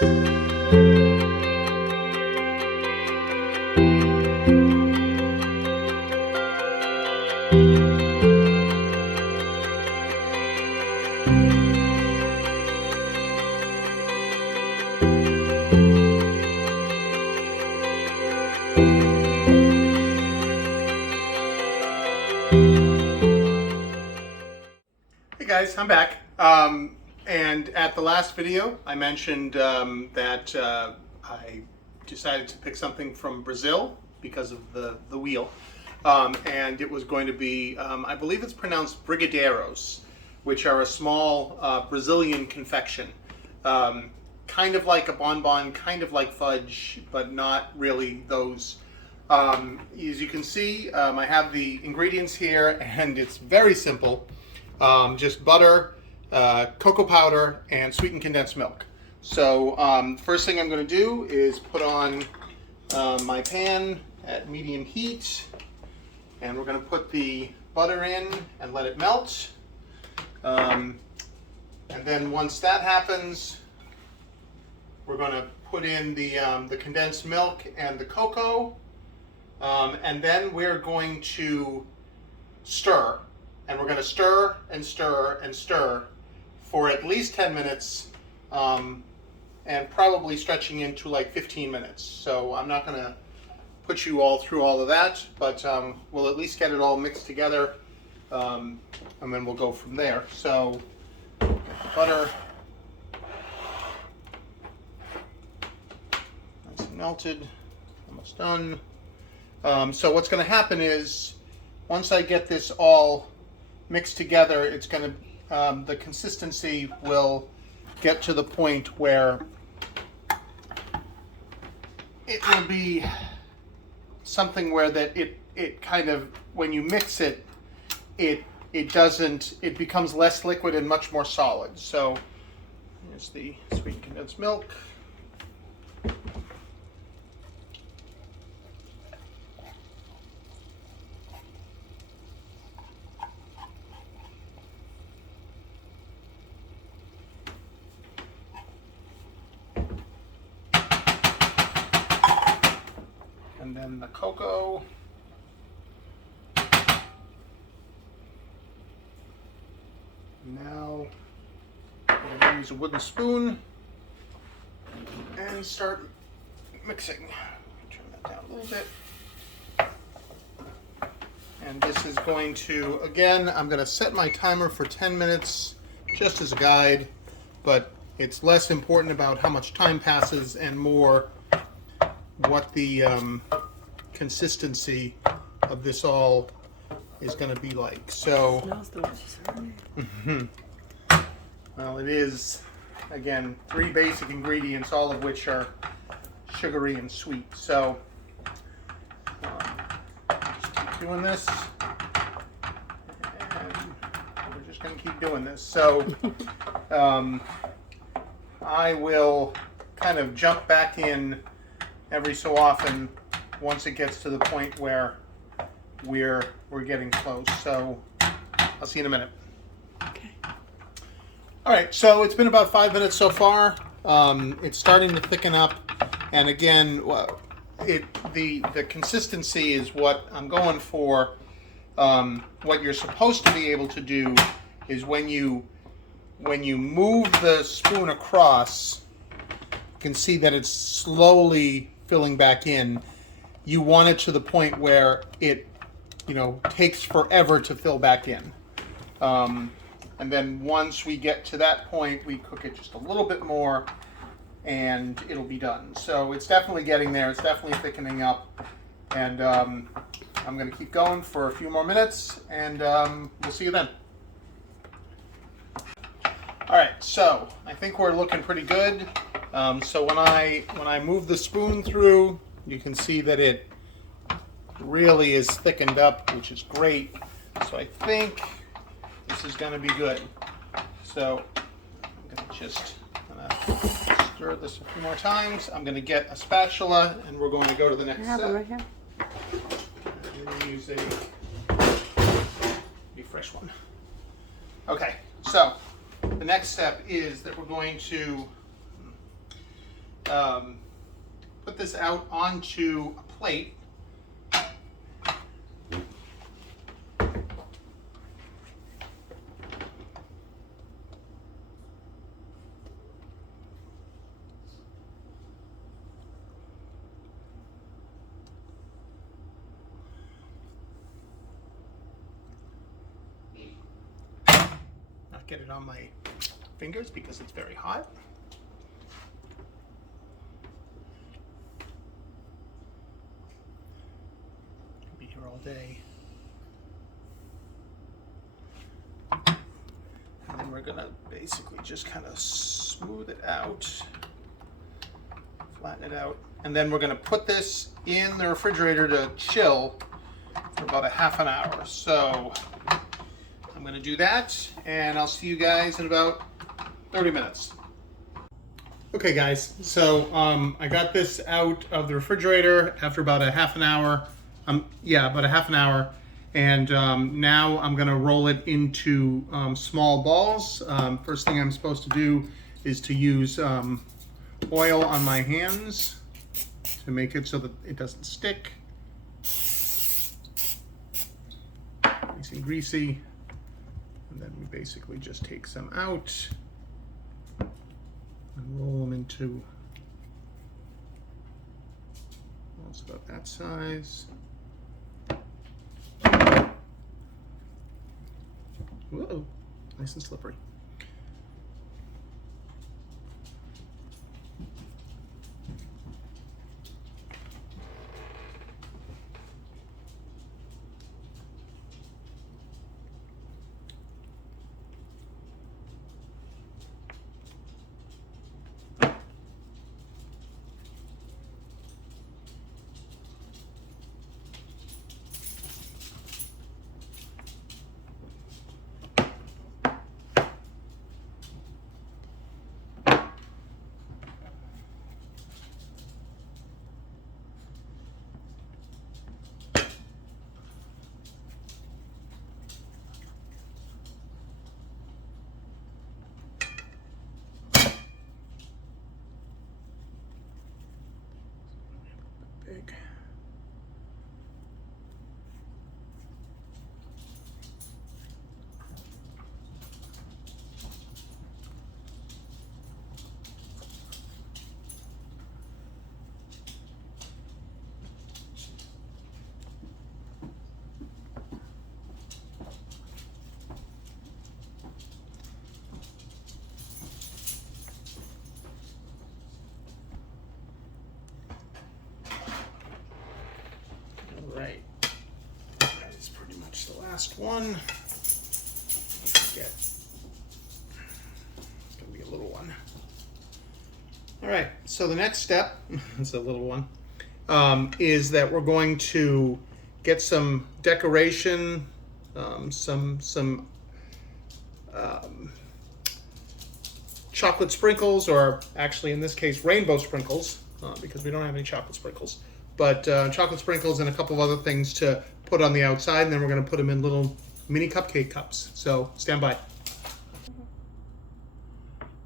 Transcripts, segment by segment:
Hey guys, I'm back. And at the last video, I mentioned that I decided to pick something from Brazil because of the wheel. And it was going to be, I believe it's pronounced Brigadeiros, which are a small Brazilian confection. Kind of like a bonbon, kind of like fudge, but not really those. As you can see, I have the ingredients here, and it's very simple. Just butter, cocoa powder, and sweetened condensed milk. So first thing I'm going to do is put on my pan at medium heat, and we're going to put the butter in and let it melt. And then once that happens, we're going to put in the condensed milk and the cocoa, and then we're going to stir. And we're going to stir and stir and stir for at least 10 minutes, and probably stretching into like 15 minutes. So I'm not going to put you all through all of that, but we'll at least get it all mixed together, and then we'll go from there. So butter, nice and melted, almost done. So what's going to happen is, once I get this all mixed together, it's going to, the consistency will get to the point where it will be something where that it kind of, when you mix it, it becomes less liquid and much more solid. So here's the sweetened condensed milk. And then the cocoa. Now I'm going to use a wooden spoon and start mixing. Turn that down a little bit. And this is going to, again, I'm going to set my timer for 10 minutes just as a guide, but it's less important about how much time passes and more what the consistency of this all is going to be like. So, well, it is, again, 3 basic ingredients, all of which are sugary and sweet. So, just keep doing this, and we're just going to keep doing this. So, I will kind of jump back in every so often once it gets to the point where we're getting close. So I'll see you in a minute. Okay. All right, so it's been about 5 minutes so far. It's starting to thicken up, and again, the consistency is what I'm going for. What you're supposed to be able to do is when you move the spoon across, you can see that it's slowly filling back in. You want it to the point where it, takes forever to fill back in. And then once we get to that point, we cook it just a little bit more, and it'll be done. So it's definitely getting there. It's definitely thickening up. And I'm going to keep going for a few more minutes, and we'll see you then. All right, so I think we're looking pretty good. So when I move the spoon through, you can see that it really is thickened up, which is great. So I think this is going to be good. So I'm going to just stir this a few more times. I'm going to get a spatula, and we're going to go to the next step. I have one right here. I'm going to use a fresh one. Okay, so the next step is that we're going to put this out onto a plate. Not get it on my fingers because it's very hot. I'll be here all day. And then we're gonna basically just kind of smooth it out, flatten it out, and then we're gonna put this in the refrigerator to chill for about a half an hour. So I'm gonna do that, and I'll see you guys in about 30 minutes. Okay guys, so I got this out of the refrigerator after about a half an hour. About a half an hour. And now I'm gonna roll it into small balls. First thing I'm supposed to do is to use oil on my hands to make it so that it doesn't stick. Nice and greasy. And then we basically just take some out and roll them into balls about that size. Whoa, nice and slippery. Big. Right, that is pretty much the last one. It's gonna be a little one. All right, so the next step, it's a little one, is that we're going to get some decoration, some chocolate sprinkles, or actually in this case rainbow sprinkles, because we don't have any chocolate sprinkles. But chocolate sprinkles and a couple of other things to put on the outside, and then we're going to put them in little mini cupcake cups. So stand by.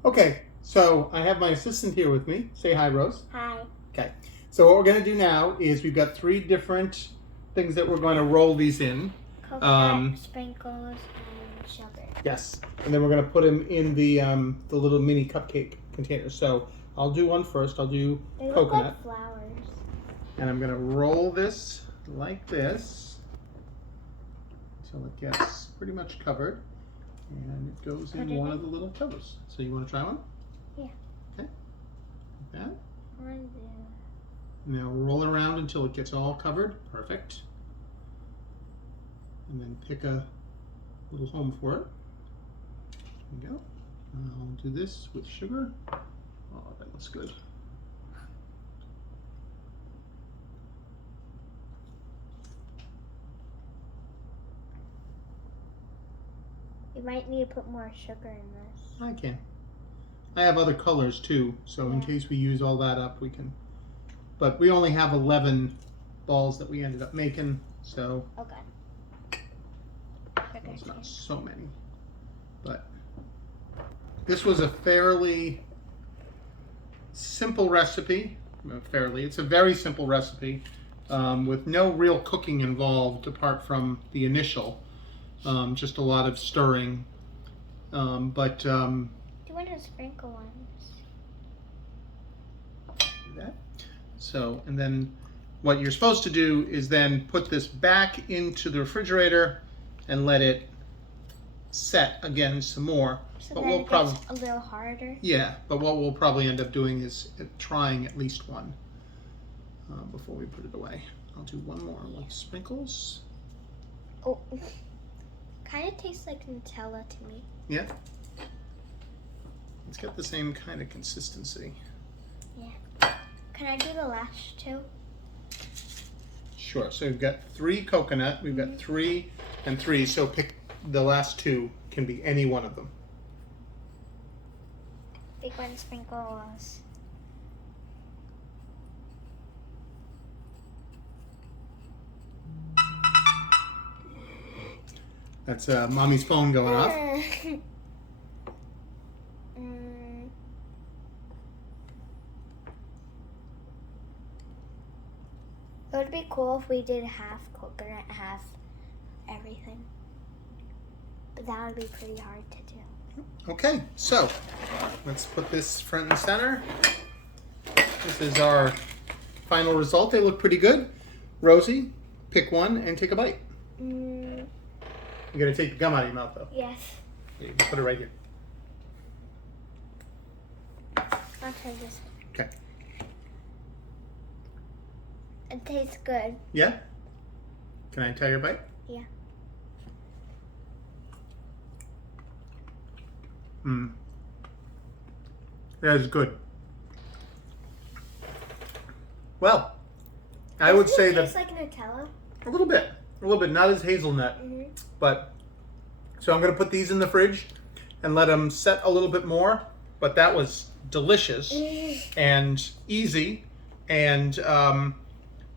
Okay, so I have my assistant here with me. Say hi, Rose. Hi. Okay, so what we're going to do now is we've got 3 different things that we're going to roll these in. Coconut, sprinkles, and sugar. Yes, and then we're going to put them in the little mini cupcake containers. So I'll do one first. I'll do They look coconut. like flowers. And I'm going to roll this like this until it gets pretty much covered. And it goes in one of the little covers. So you want to try one? Yeah. Okay. Like that. Right there. Now roll it around until it gets all covered. Perfect. And then pick a little home for it. There we go. I'll do this with sugar. Oh, that looks good. You might need to put more sugar in this. I can. I have other colors too, so in case we use all that up, we can. But we only have 11 balls that we ended up making, so. Okay. It's not so many. But this was a fairly simple recipe, fairly. It's a very simple recipe with no real cooking involved apart from the initial. Just a lot of stirring. Do you want to sprinkle ones? Do that. So, and then what you're supposed to do is then put this back into the refrigerator and let it set again some more. So but then we'll it probably gets a little harder. Yeah, but what we'll probably end up doing is trying at least one before we put it away. I'll do one more with sprinkles. Oh, kind of tastes like Nutella to me. Yeah. It's got the same kind of consistency. Yeah. Can I do the last two? Sure. So we've got 3 coconut. We've got 3 and 3. So pick the last 2. Can be any one of them. Big one sprinkles. That's mommy's phone going off. It would be cool if we did half coconut, half everything. But that would be pretty hard to do. Okay, so let's put this front and center. This is our final result. They look pretty good. Rosie, pick one and take a bite. You're gonna take the gum out of your mouth though. Yes. You can put it right here. I'll try this one. Okay. It tastes good. Yeah? Can I tell you a bite? Yeah. That is good. Well, I would say that tastes like Nutella. a little bit, not as hazelnut, but so I'm gonna put these in the fridge and let them set a little bit more. But that was delicious and easy, and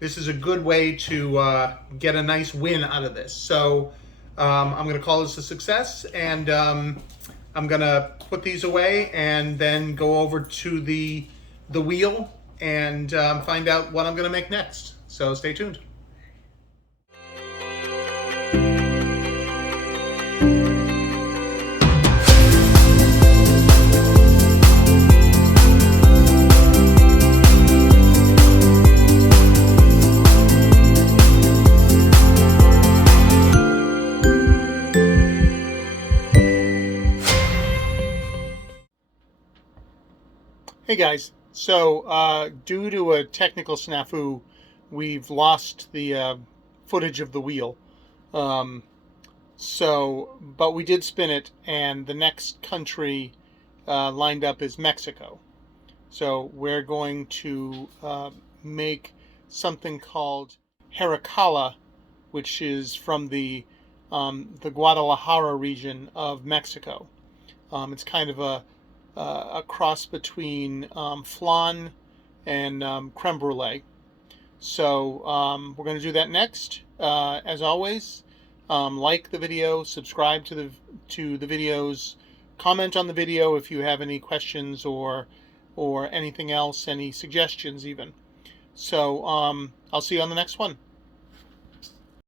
this is a good way to get a nice win out of this. So I'm gonna call this a success, and I'm gonna put these away and then go over to the wheel and find out what I'm gonna make next. So stay tuned. Hey guys, so due to a technical snafu, we've lost the footage of the wheel. But we did spin it, and the next country lined up is Mexico. So we're going to make something called Heracala, which is from the Guadalajara region of Mexico. It's kind of a cross between flan and creme brulee. So we're going to do that next. As always, like the video, subscribe to the videos, comment on the video if you have any questions or anything else, any suggestions even. So I'll see you on the next one.